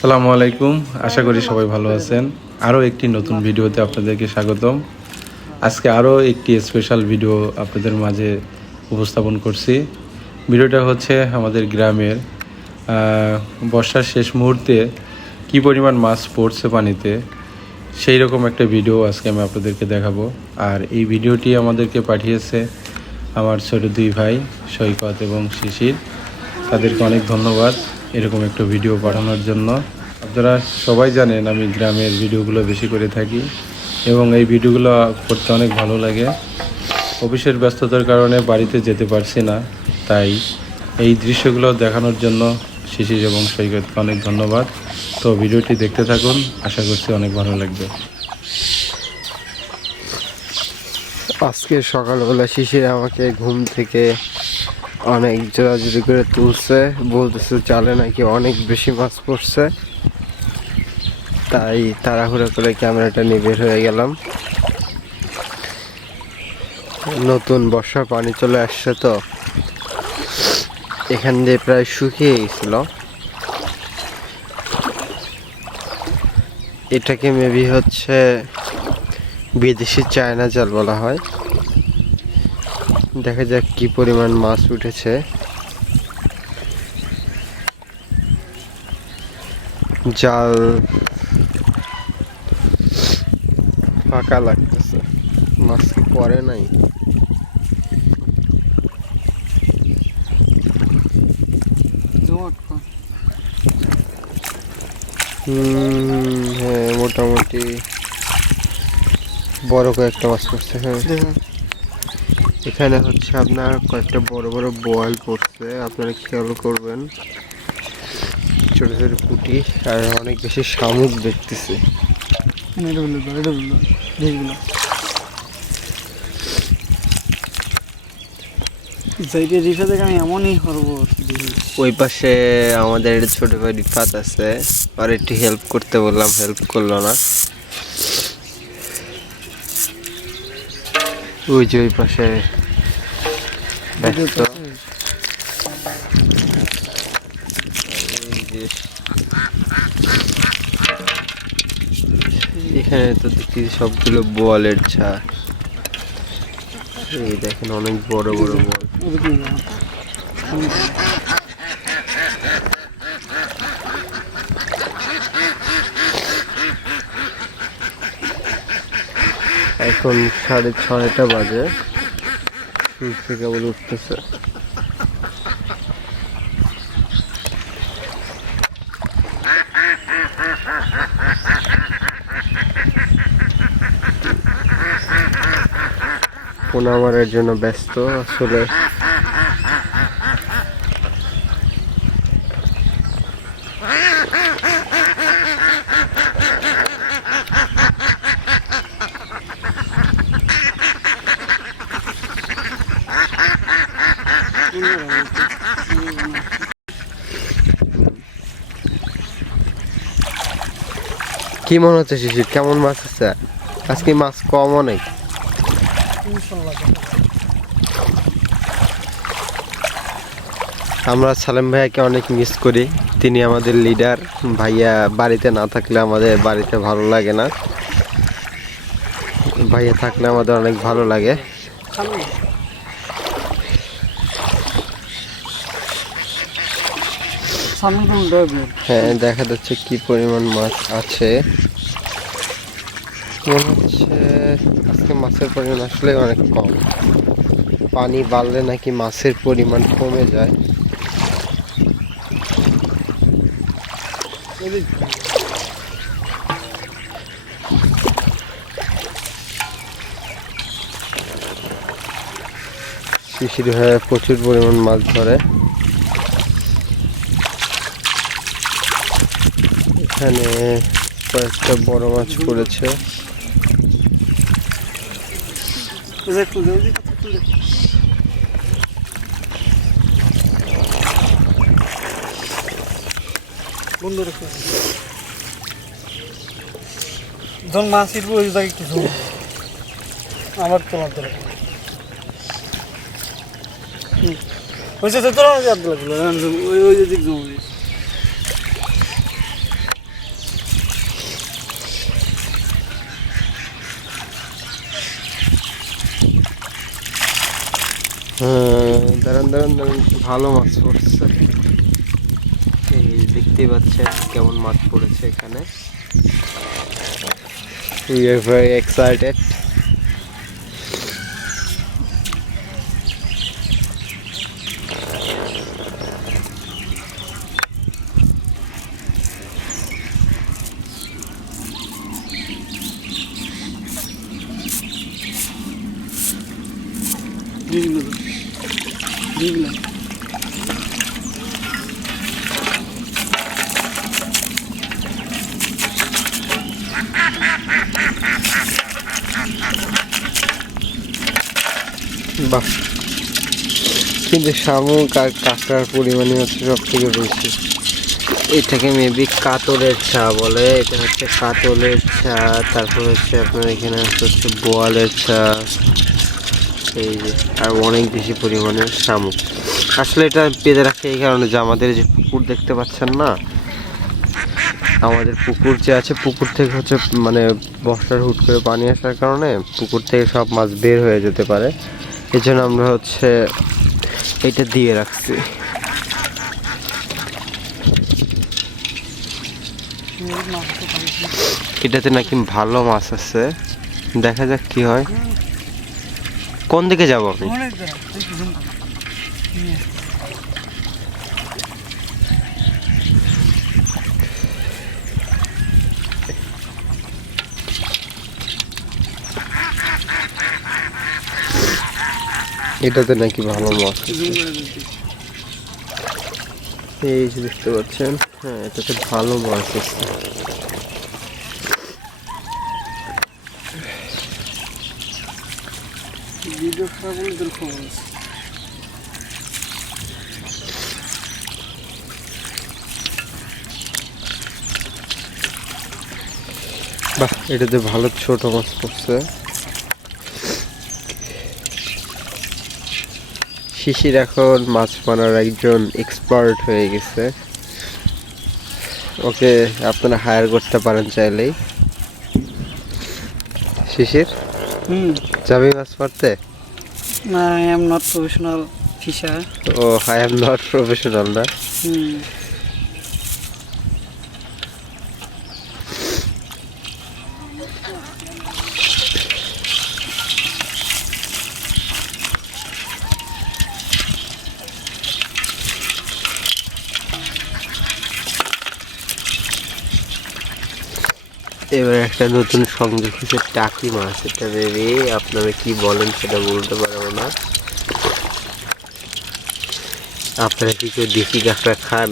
সালামু আলাইকুম। আশা করি সবাই ভালো আছেন। আরও একটি নতুন ভিডিওতে আপনাদেরকে স্বাগতম। আজকে আরও একটি স্পেশাল ভিডিও আপনাদের মাঝে উপস্থাপন করছি। ভিডিওটা হচ্ছে আমাদের গ্রামের বর্ষার শেষ মুহূর্তে কি পরিমাণ মাছ পড়ছে পানিতে, সেই রকম একটা ভিডিও আজকে আমি আপনাদেরকে দেখাবো। আর এই ভিডিওটি আমাদেরকে পাঠিয়েছে আমার ছোট দুই ভাই, সৈকত এবং শিশির। তাদেরকে অনেক ধন্যবাদ। এরকম একটা ভিডিও পাঠানোর জন্য। আপনারা সবাই জানেন আমি গ্রামের ভিডিওগুলো বেশি করে থাকি এবং এই ভিডিওগুলো করতে অনেক ভালো লাগে। অফিসের ব্যস্ততার কারণে বাড়িতে যেতে পারছি না, তাই এই দৃশ্যগুলো দেখানোর জন্য শিশির এবং সৈকতকে অনেক ধন্যবাদ। তো ভিডিওটি দেখতে থাকুন, আশা করছি অনেক ভালো লাগবে। আজকে সকালবেলা শিশির আমাকে ঘুম থেকে অনেক জোরাজুরি করে তুলছে, বলতেছে জালে নাকি অনেক বেশি মাছ পড়ছে। তাই তাড়াহুড়ো করে ক্যামেরাটা নিয়ে বের হয়ে গেলাম। নতুন বর্ষার পানি চলে আসছে তো। এখান দিয়ে প্রায় শুকিয়ে গেছিল। এটাকে মেবি হচ্ছে বিদেশি চায়না জাল বলা হয়। দেখা যাক কি পরিমাণ মাছ উঠেছে। জাল ফাঁকা লাগতেছে। মাছ কি পরে নাই? হ্যাঁ মোটামুটি বড় কয়েকটা মাছ পড়ছে হ্যাঁ। এখানে হচ্ছে আপনার কয়েকটা বড় বড় বয়েল পড়ছে আপনারা খেয়াল করবেন। ছোট ছোট পুটি আর অনেক বেশি শামুক দেখতেছি। যাইতে রিফা আমি এমনই করব ওই পাশে আমাদের ছোট ভাই রিফাত আছে আর একটু হেল্প করতে বললাম হেল্প করল না। ওই যে ওই পাশে এখানে তো দেখছি সবগুলো বলের ছা এই দেখেন অনেক বড় বড় বল। এখন সাড়ে ছয়টা বাজে। সূর্য কেবল উঠতেছে। পোনা মারার জন্য ব্যস্ত আসলে কি মনে হচ্ছে শিশির? কেমন মাছ আছে? আজকে মাছ কম অনেক আমরা সালেম ভাইয়াকে অনেক মিস করি। তিনি আমাদের লিডার ভাইয়া বাড়িতে না থাকলে আমাদের বাড়িতে ভালো লাগে না। ভাইয়া থাকলে আমাদের অনেক ভালো লাগে সামনে কোন ডবে হ্যাঁ দেখা যাচ্ছে কি পরিমাণ মাছ আছে। মনে হচ্ছে আজকে মাছের পরিমাণ আসলে অনেক কম। পানি বাড়লে নাকি মাছের পরিমাণ কমে যায়। শিশির হয়ে প্রচুর পরিমাণ মাছ ধরে। এখানে কয়েকটা বড় মাছ পড়েছে। যখন মাছ ইটবো ওই জায়গায় কিছু আমার তোলার দরকার। হুম। হয়েছে তোলা আব্দুল্লাহ ওই ওই দিক জমা দাঁড়ান দাঁড়ান দাঁড়ান ভালো মাছ পড়ছে। এই দেখতেই পাচ্ছেন কেমন মাছ পড়েছে এখানে। উই আর ভেরি এক্সাইটেড বাহ। কিন্তু শামুক আর কাঁকড়ার পরিমাণই হচ্ছে সব থেকে বেশি। এটাকে মেবি কাতলের চা বলে, এটা হচ্ছে কাতলের চা তারপর হচ্ছে আপনার এখানে হচ্ছে বোয়ালের চা এই যে, আর অনেক বেশি পরিমাণে শামুক। আসলে এটা বেঁধে রাখে এই কারণে যে আমাদের যে পুকুর দেখতে পাচ্ছেন না, আমাদের পুকুর যে আছে, পুকুর থেকে হচ্ছে মানে বর্ষার হুট করে পানি আসার কারণে পুকুর থেকে সব মাছ বের হয়ে যেতে পারে। এই জন্য আমরা হচ্ছে এটা দিয়ে রাখছি। এটাতে নাকি ভালো মাছ আছে। দেখা যাক কি হয়। কোন দিকে যাব আমি অনেক দাঁড়া তুই কি জুম কর। নিয়ে আয়। এটাতে নাকি ভালো মাছ। এই যে দেখতে পাচ্ছেন হ্যাঁ এটাতে ভালো মাছ আছে। বাহ এটাতে ভালো ছোট মাছ পড়ছে শিশির এখন মাছ মারার একজন এক্সপার্ট হয়ে গেছে। ওকে আপনারা হায়ার করতে পারেন চাইলেই। শিশির? হুম। যাবি মাছ মারতে? না I am not professional fisher O I am not professional না? হুম। এবার একটা নতুন সংযোগ হচ্ছে টাকি মাছ। এটা ভেবে আপনারা কি বলেন সেটা বলতে পারব না। আপনারা কি কেউ দেশি কাঁকড়া খান,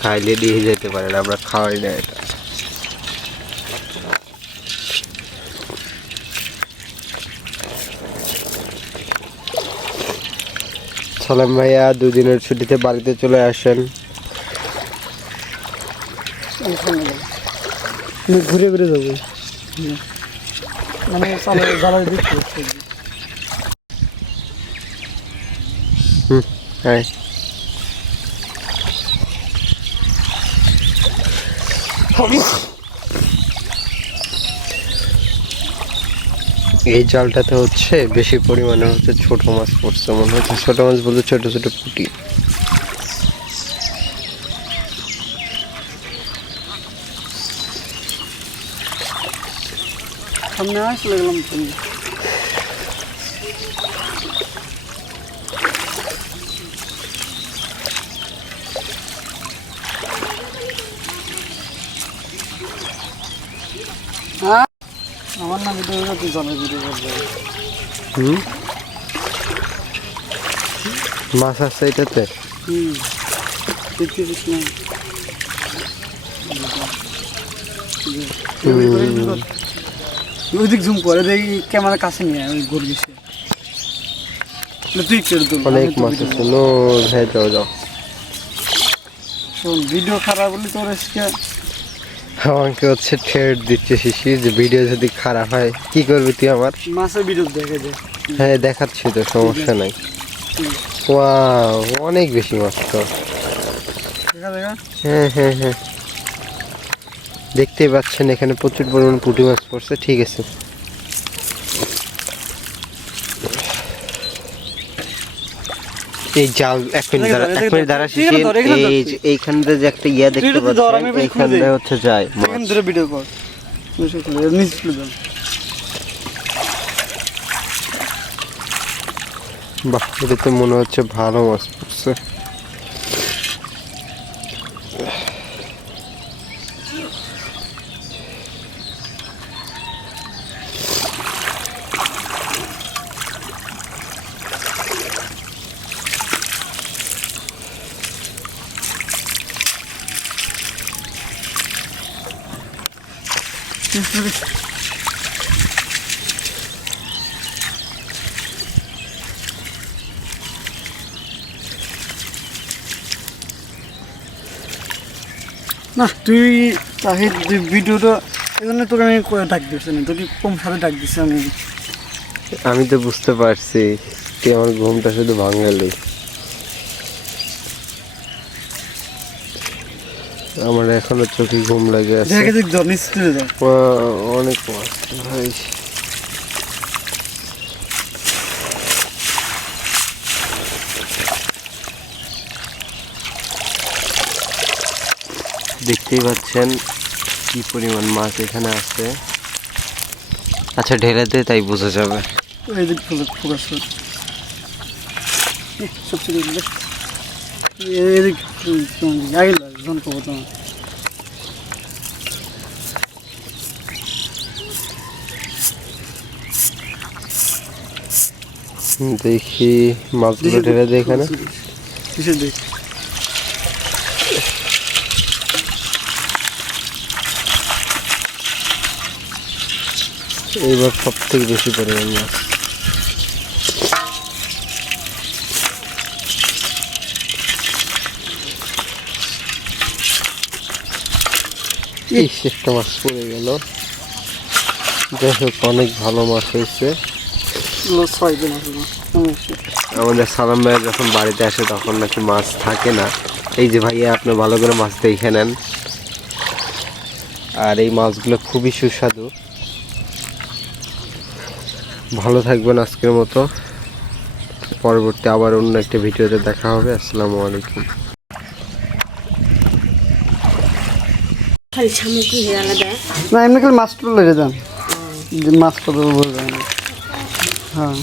খাইলে দিয়ে যেতে পারেন, আমরা খাওয়াই না এটা। সালাম ভাইয়া, দুদিনের ছুটিতে বাড়িতে চলে আসেন। ঘুরে ঘুরে যাব। মানে হুম হ্যাঁ এই জালটাতে হচ্ছে বেশি পরিমাণে হচ্ছে ছোট মাছ পড়ছে মনে হচ্ছে ছোট মাছ বলতে ছোট ছোট পুঁটি। সামনে আয় চলে গেলাম তুমি হ্যাঁ? আমার না ভিডিও তুই জলের ভিডিও করবে। হুম? মাছ আছে এটাতে? হুম। দেখতে না ওইদিক জুম করে দেখি ক্যামেরা কাছে নিয়ে ওই গোর গেছে তুই কেড়ে তুল অনেক মাছ আছে। নো হ্যাঁ যাও যাও। শোন ভিডিও খারাপ বলে তোর আজকে আমাকে হচ্ছে ঠেট দিচ্ছে শিশির যে ভিডিও যদি খারাপ হয় কি করবি তুই আমার মাছের ভিডিও দেখে দে। হ্যাঁ দেখাচ্ছি তো সমস্যা নাই। ওয়াও অনেক বেশি মাছ তো। হ্যাঁ হ্যাঁ হ্যাঁ। দেখতেই পাচ্ছেন এখানে প্রচুর পরিমাণ পুঁটি মাছ পড়ছে ঠিক আছে। এই জাল এক মিনিট দাঁড়া মিনিট দাঁড়া এই যে এইখানটা যে একটা ইয়া দেখতে পাচ্ছেন এইখানটা হচ্ছে যায় ভিডিও কর। বাহ এটাতে মনে হচ্ছে ভালো মাছ পড়ছে। না তুই তাহির তুই ভিডিওটা এই জন্য তোকে আমি ডাক দিচ্ছি না তোকে কম সাথে ডাক দিচ্ছি আমি। আমি তো বুঝতে পারছি তুই আমার ঘুমটা শুধু ভাঙালি। আমার এখনও চোখে ঘুম লাগে আছে। অনেক কষ্ট ভাই। দেখতেই পাচ্ছেন কি পরিমাণ মাছ এখানে আছে আচ্ছা ঢেলে দে তাই বোঝা যাবে। দেখি মাছগুলো ঢেলে দে এখানে। কিসের এইবার সব থেকে বেশি পরিমাণ মাছ। ইস একটা মাছ পড়ে গেল। যাই হোক অনেক ভালো মাছ হয়েছে। আমাদের সালাম ভাইয়া যখন বাড়িতে আসে তখন নাকি মাছ থাকে না। এই যে ভাইয়া আপনি ভালো করে মাছ দেখে নেন। আর এই মাছগুলো খুবই সুস্বাদু। ভালো থাকবেন আজকের মতো। পরবর্তী আবার অন্য একটা ভিডিওতে দেখা হবে। আসসালামু আলাইকুম। না এমনি করে লেগে যান। মাছ হ্যাঁ।